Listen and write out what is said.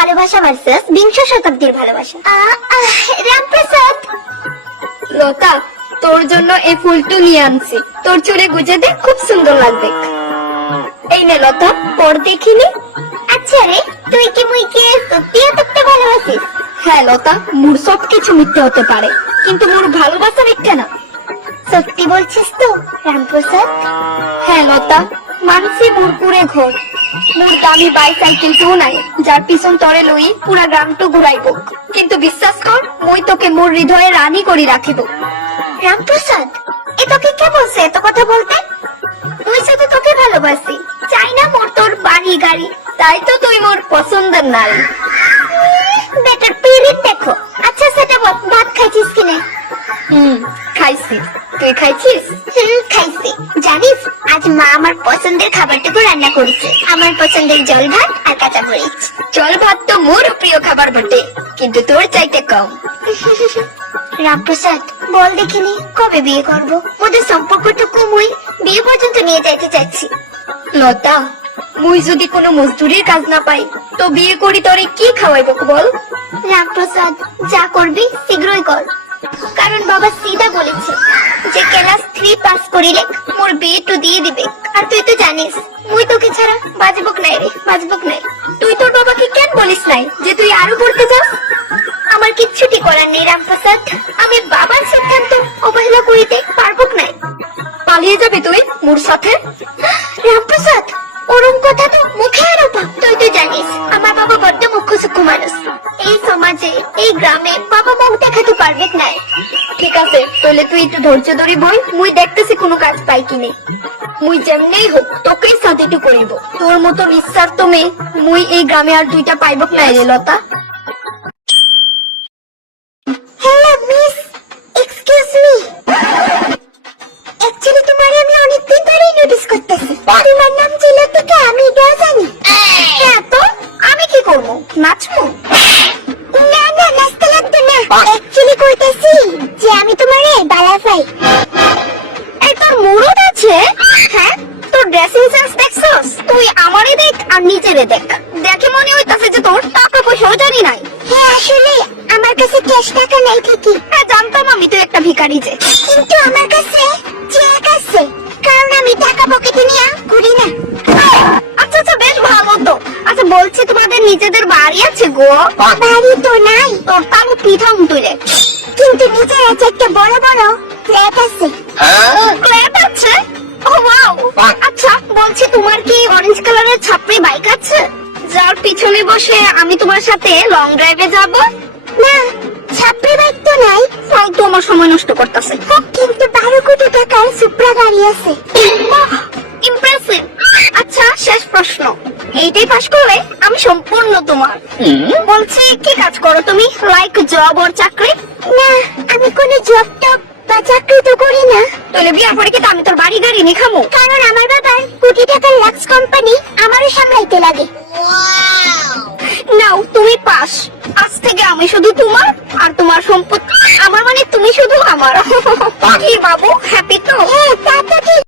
ভালোবাসা ভার্সেস বিংশ শতাব্দীর ভালোবাসা। রামপ্রসাদ, লতা, তোর জন্য এই ফুলটা নিয়ে আনছি, তোর চুলে গুজে দে, খুব সুন্দর লাগবে। এই নে লতা, পর দেখিনি। আচ্ছা রে, তুই কি মুইকে সত্যি এতটা ভালোবাসিস? হ্যাঁ লতা, মোর সব কিছু মিথ্যে হতে পারে, কিন্তু মোর ভালোবাসা মিথ্যে না। সত্যি বলছিস তো রামপ্রসাদ? হ্যাঁ লতা, মানসি মোর পুরে ঘর, মোর দামি বাইসাইকেলটাও নাই যার পিছন তরে লই পুরা গ্রামটো ঘুরাইব, কিন্তু বিশ্বাস কর মই তোকে মোর হৃদয়ে রানী করি রাখিব। রামপ্রসাদ, এ তোকে কে বলছে এত কথা বলতে? তুই শুধু তোকে ভালোবাসি, চাই না মোর তোর বাড়ি গাড়ি। তাই তো তুই মোর পছন্দের নারী। বেটার পিরিত দেখো। আচ্ছা সেটা বল, ভাত খাইছিস কিনে? খাইছি, তুই খাইছিস? খাইছি। জানিস আজ মা আমার পছন্দের খাবারটুকু রান্না করেছে, আমার পছন্দের জল ভাত আর কাঁচা মরিচ। জল ভাত তো মোর প্রিয় খাবার বটে, কিন্তু তোর চাইতে কম। রামপ্রসাদ, বল দেখিনি কবে বিয়ে করব? ওদের সম্পর্কটুকু মুই বিয়ে পর্যন্ত নিয়ে যাইতে চাচ্ছি। লতা, মুই যদি কোনো মজদুরির কাজ না পাই তো বিয়ে করি তোরে কি খাওয়াইব বল? রামপ্রসাদ, যা করবি শীঘ্রই কর, কারণ বাবা সিধা বলেছে যে ক্লাস 3 পাস করিলে মোর বিয়ে তো দিয়ে দিবে। আর তুই তো জানিস মুই তোকে ছাড়া বাজবক নাই রে, বাজবক নাই। তুই তোর বাবাকে কেন বলিস নাই যে তুই আরো পড়তে যাস? আমার কিচ্ছুটি করার নেই রামপ্রসাদ, আমি বাবার সিদ্ধান্ত অবহেলা করিতে পারবো না। পালিয়ে যাবি তুই মোর সাথে? রামপ্রসাদ, ওরম কথা তো মুখে আরো পা। তুই তো জানিস আমার বাবা বড্ড মুখ্য সূক্ষ্ম মানুষ। এই সমাজে, এই গ্রামে বাবা মুখ দেখাতে পারবে না। ঠিক আছে, তাহলে তুই একটু ধৈর্য ধরি বই, মুই দেখতেছি কোনো কাজ পাই কিনে। মুই যেমনেই হোক তোকেই সাথে করিব। তোর মতো নিঃস্বার্থ মেয়ে মুই এই গ্রামে আর দুইটা পাইব না রে Lata. Hello miss, excuse me. Actually তোমারে আমি অনেকদিন ধরেই নোটিস করতেছি। তোমার নাম ছিল থেকে আমি এটাও জানি। হ্যাঁ তো আমি কি করব, নাচবো? না না, নাচতে লাগতো না। অ্যাকচুয়ালি কইতেছি যে আমি তোমারে বালা পাই। এই তোর মুরুদ আছে? হ্যাঁ, তোর ড্রেসিং সেন্স দেখছস? তুই আমারে দেখ আর নিজেরে দেখ, দেখে মনে হইতাছে যে তোর টাকা পয়সাও জানি নাই। হ্যাঁ আসলে আমার কাছে ক্যাশ টাকা নাই ঠিকই। হ্যাঁ জানতাম আমি তুই একটা ভিখারি যে, কিন্তু আমার কাছে চেক আছে, কারণ আমি টাকা পকেটে নিয়ে ঘুরি না। আচ্ছা আচ্ছা, বেশ ভালো তো। আচ্ছা বলছি তোমাদের নিজেদের বাড়ি আছে গো? বাড়ি তো নাই, তোর তালু পিঠাম তুলে, কিন্তু নিজের আছে একটা বড় বড় ফ্ল্যাট আছে। ফ্ল্যাট আছে? ও ওয়াও। আচ্ছা বলছি তোমার কি অরেঞ্জ কালারের ছাপরি বাইক আছে যার পিছনে বসে আমি তোমার সাথে লং ড্রাইভে যাব? না, ছাপড়ি বাইক তো নাই। ফালতু আমার সময় নষ্ট করতেছে। কিন্তু 12 কোটি টাকার সুপ্রা গাড়ি আছে। ইমপ্রেসিভ। আচ্ছা শেষ প্রশ্ন, এইটাই পাস করলে আমি সম্পূর্ণ তোমার। বলছি কি কাজ করো তুমি, লাইক জব ওর চাকরি? না, আমি কোনো জব টব বা চাকরি তো করি না। তাহলে বিয়ার পরে কি আমি তোর বাড়ি গাড়ি নিয়ে খামো? কারণ আমার বাবার কোটি টাকার লাক্স কোম্পানি আমারও সামলাইতে লাগে।